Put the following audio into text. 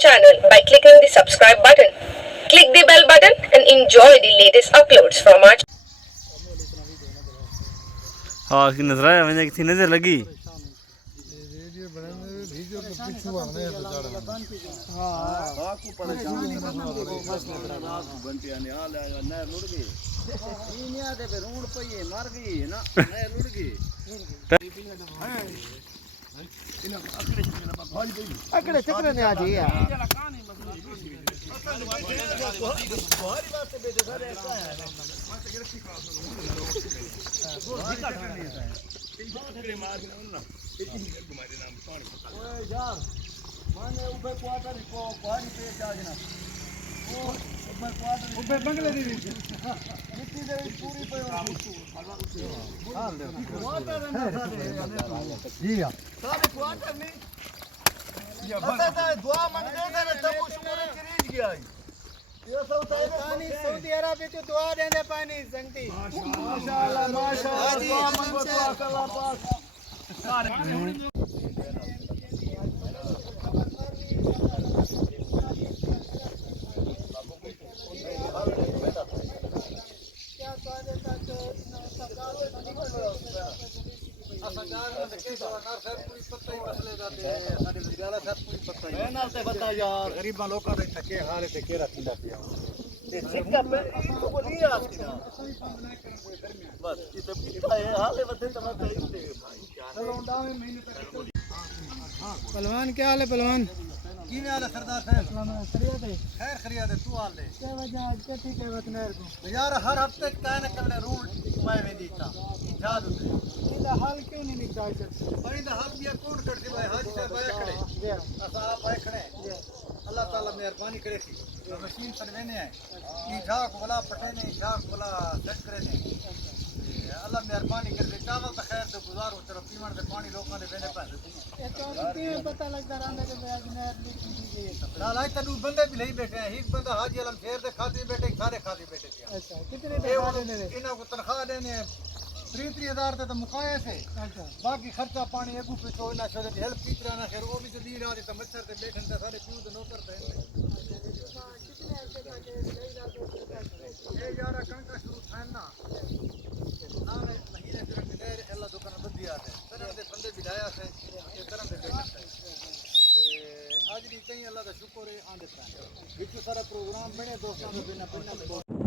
channel by clicking the subscribe button. Click the bell button and enjoy the latest uploads from our channel. हाँ की नजर आया मैंने किसी नजर लगी अकड़े चक्र ने आज ही बंगले दी पूरी जी सारे क्वार्टर में दुआ मंगते थे तब उस पूरे चीज गया ये पानी सऊदी अरब में दुआ देंगे पानी संगती माशाल्लाह माशाल्लाह दुआ मंगो तो अल्लाह पाक सारे गरीबा लोगों के थके हाल के रखीदा पिया पहलवान क्या हाल है पहलवान की हाल है सरदार साहब खैर खरियात है तू हाल है क्या वजह आज के ठीक है वतनर को यार हर हफ्ते काहे न कने रूल मैं वेंदी था याद है इंदा हाल क्यों नहीं निकाल सकते भाई इंदा हाल बिया कौन करते भाई हाजी साहब आए खड़े असा आप आए खड़े अल्लाह ताला मेहरबानी करे थी मशीन पर वेने है ई झाक वाला पटे ने झाक वाला सेट करे ने अल्लाह मेहरबानी कर दे चावल तो खैर तो गुजार हो तेरा पीवन दे पानी लोकां दे वेने पे पता लगता रहा कि मैं अजनर ली ना लाइक तनु बंदे भी नहीं बैठे हैं एक बंदा हाजी आलम शेर दे खातिर बैठे सारे खातिर बैठे थे अच्छा कितने तनख्वाह देने इना को तनख्वाह देने 30,000 तो मुकाए से अच्छा बाकी खर्चा पानी एगू पे तो ना छोड़े हेल्प की तरह ना खैर वो भी तो दी रहा तो मच्छर से बैठन ते सारे क्यों तो नौकर थे कितने ऐसे का के ये यार कंका शुरू था ना महीने फिर मिले अल्लाह दुकान बंद दिया है तरह दे बंदे बिलाया से ये तरह दे बैठे आज भी कहीं अल्लाह का शुक्र है आंदे था विच सारा प्रोग्राम बने दोस्तों के बिना